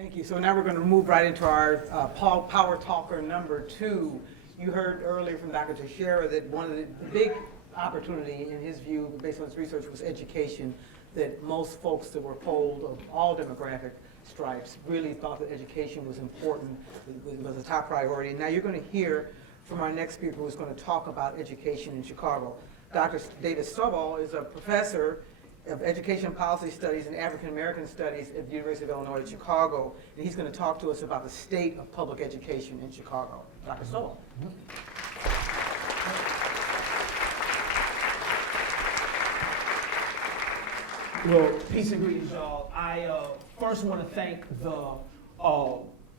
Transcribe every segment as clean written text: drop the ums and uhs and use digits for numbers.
Thank you. So now we're going to move right into our Power Talker number 2. You heard earlier from Dr. Teixeira that one of the big opportunity, in his view, based on his research, was education, that most folks that were polled of all demographic stripes really thought that education was important, it was a top priority. Now you're going to hear from our next speaker who's going to talk about education in Chicago. Dr. David Stovall is a professor of Education Policy Studies and African American Studies at the University of Illinois at Chicago, and he's going to talk to us about the state of public education in Chicago. Dr. Stovall. Well, peace and greetings, y'all. I first want to thank the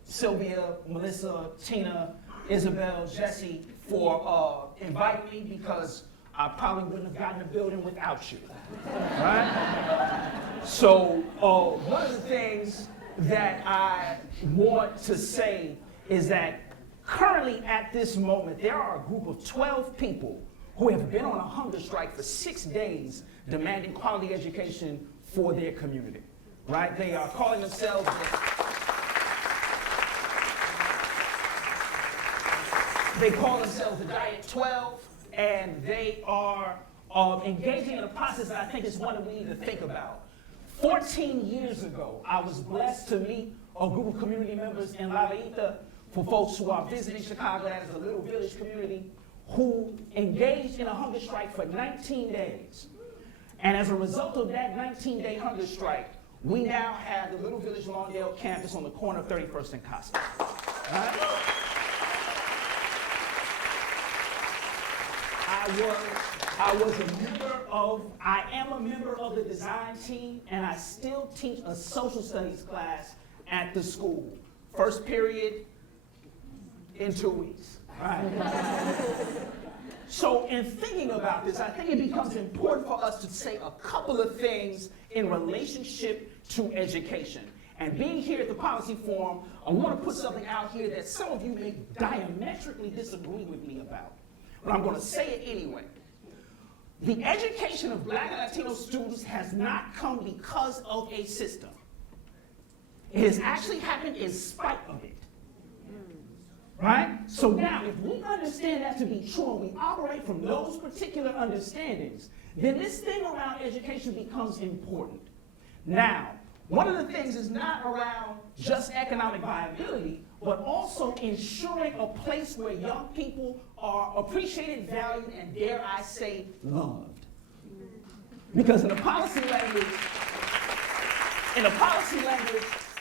Sylvia, Melissa, Tina, Isabel, Jesse for inviting me, because I probably wouldn't have gotten the building without you, right? So one of the things that I want to say is that currently at this moment, there are a group of 12 people who have been on a hunger strike for 6 days demanding quality education for their community, right? They are calling themselves the Diet 12, and they are engaging in a process that I think is one that we need to think about. 14 years ago, I was blessed to meet a group of community members in La Villita, for folks who are visiting Chicago as a little village community, who engaged in a hunger strike for 19 days. And as a result of that 19-day hunger strike, we now have the Little Village Lawndale campus on the corner of 31st and Costa. Right? I am a member of the design team, and I still teach a social studies class at the school. First period in 2 weeks. Right? So in thinking about this, I think it becomes important for us to say a couple of things in relationship to education. And being here at the Policy Forum, I want to put something out here that some of you may diametrically disagree with me about. But I'm going to say it anyway. The education of Black and Latino students has not come because of a system. It has actually happened in spite of it. Right? So now, if we understand that to be true and we operate from those particular understandings, then this thing around education becomes important. Now, one of the things is not around just economic viability, but also ensuring a place where young people are appreciated, valued, and dare I say, loved. Because in the policy language,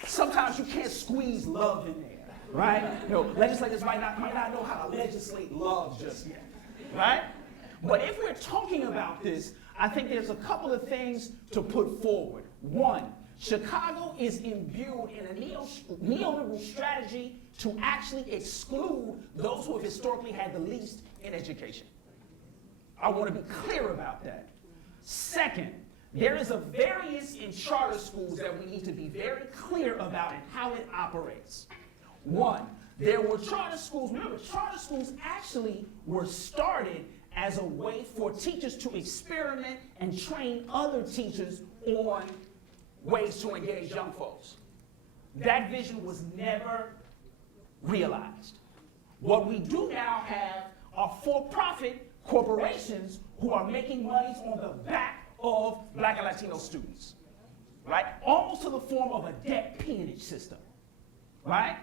sometimes you can't squeeze love in there. Right? You know, legislators might not know how to legislate love just yet, right? But if we're talking about this, I think there's a couple of things to put forward. One, Chicago is imbued in a neoliberal strategy to actually exclude those who have historically had the least in education. I want to be clear about that. Second, there is a variance in charter schools that we need to be very clear about and how it operates. One, there were charter schools. Remember, charter schools actually were started as a way for teachers to experiment and train other teachers on ways to engage young folks. That vision was never realized. What we do now have are for-profit corporations who are making monies on the back of Black and Latino students, right? Almost to the form of a debt peonage system, right?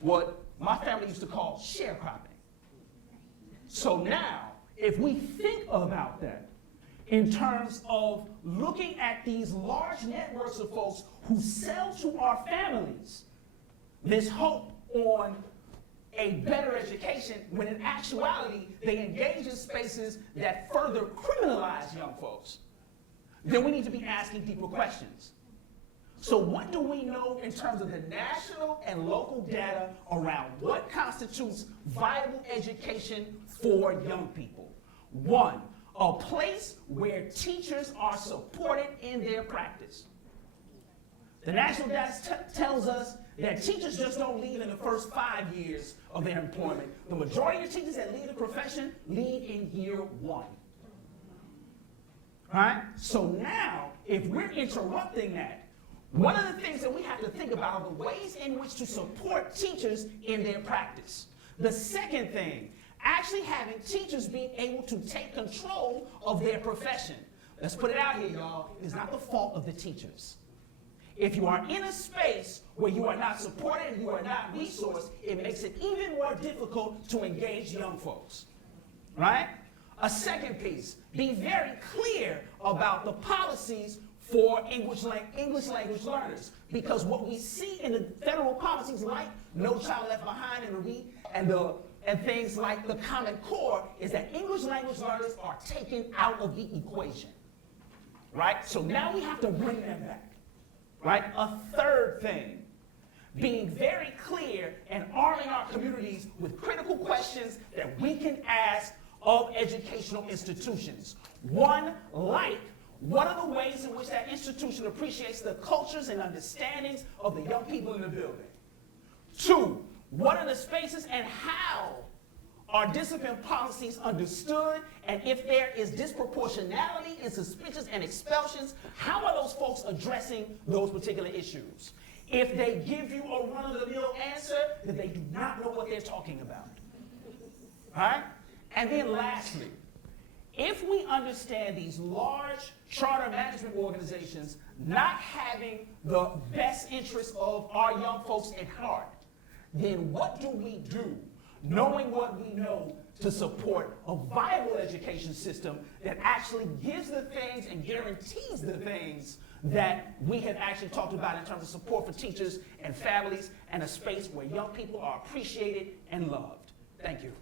What my family used to call sharecropping. So now, if we think about that in terms of looking at these large networks of folks who sell to our families this hope on a better education, when in actuality they engage in spaces that further criminalize young folks, then we need to be asking deeper questions. So what do we know in terms of the national and local data around what constitutes viable education for young people? One, a place where teachers are supported in their practice. The national data tells us that teachers just don't leave in the first 5 years of their employment. The majority of teachers that leave the profession leave in year 1. Right? So now, if we're interrupting that, One of the things that we have to think about are the ways in which to support teachers in their practice. The second thing, actually having teachers being able to take control of their profession. Let's put it out here, y'all. It is not the fault of the teachers. If you are in a space where you are not supported and you are not resourced, it makes it even more difficult to engage young folks, right? A second piece, be very clear about the policies for English language learners, because what we see in the federal policies like No Child Left Behind and things like the Common Core is that English language learners are taken out of the equation, right? So now we have to bring them back. Right? A third thing, being very clear and arming our communities with critical questions that we can ask of educational institutions. One, like, what are the ways in which that institution appreciates the cultures and understandings of the young people in the building? Two, what are the spaces and how are discipline policies understood? And if there is disproportionality in suspensions and expulsions, how are those folks addressing those particular issues? If they give you a run-of-the-mill answer, then they do not know what they're talking about. All right? And then lastly, if we understand these large charter management organizations not having the best interests of our young folks at heart, then what do we do, knowing what we know, to support a viable education system that actually gives the things and guarantees the things that we have actually talked about in terms of support for teachers and families and a space where young people are appreciated and loved? Thank you.